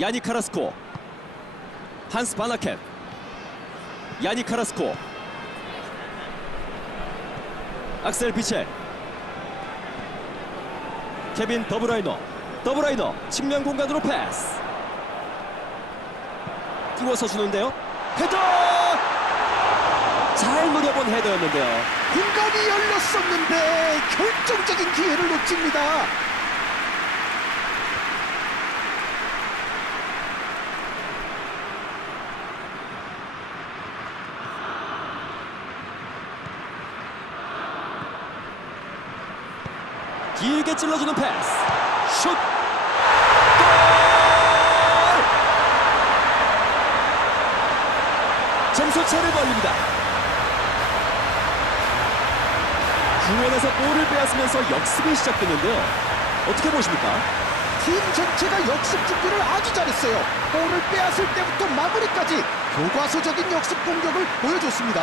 야니 카라스코 한스 바나켄 야니 카라스코. 악셀 비체. 케빈 더브라이너. 더브라이너 측면 공간으로 패스. 띄워서 주는데요. 헤더! 잘 노려본 헤더였는데요. 공간이 열렸었는데 결정적인 기회를 놓칩니다. 길게 찔러주는 패스 슛 골! 점수차를 벌립니다 중원에서 볼을 빼앗으면서 역습이 시작됐는데요 어떻게 보십니까? 팀 전체가 역습 준비를 아주 잘했어요. 볼을 빼앗을 때부터 마무리까지 교과서적인 역습 공격을 보여줬습니다.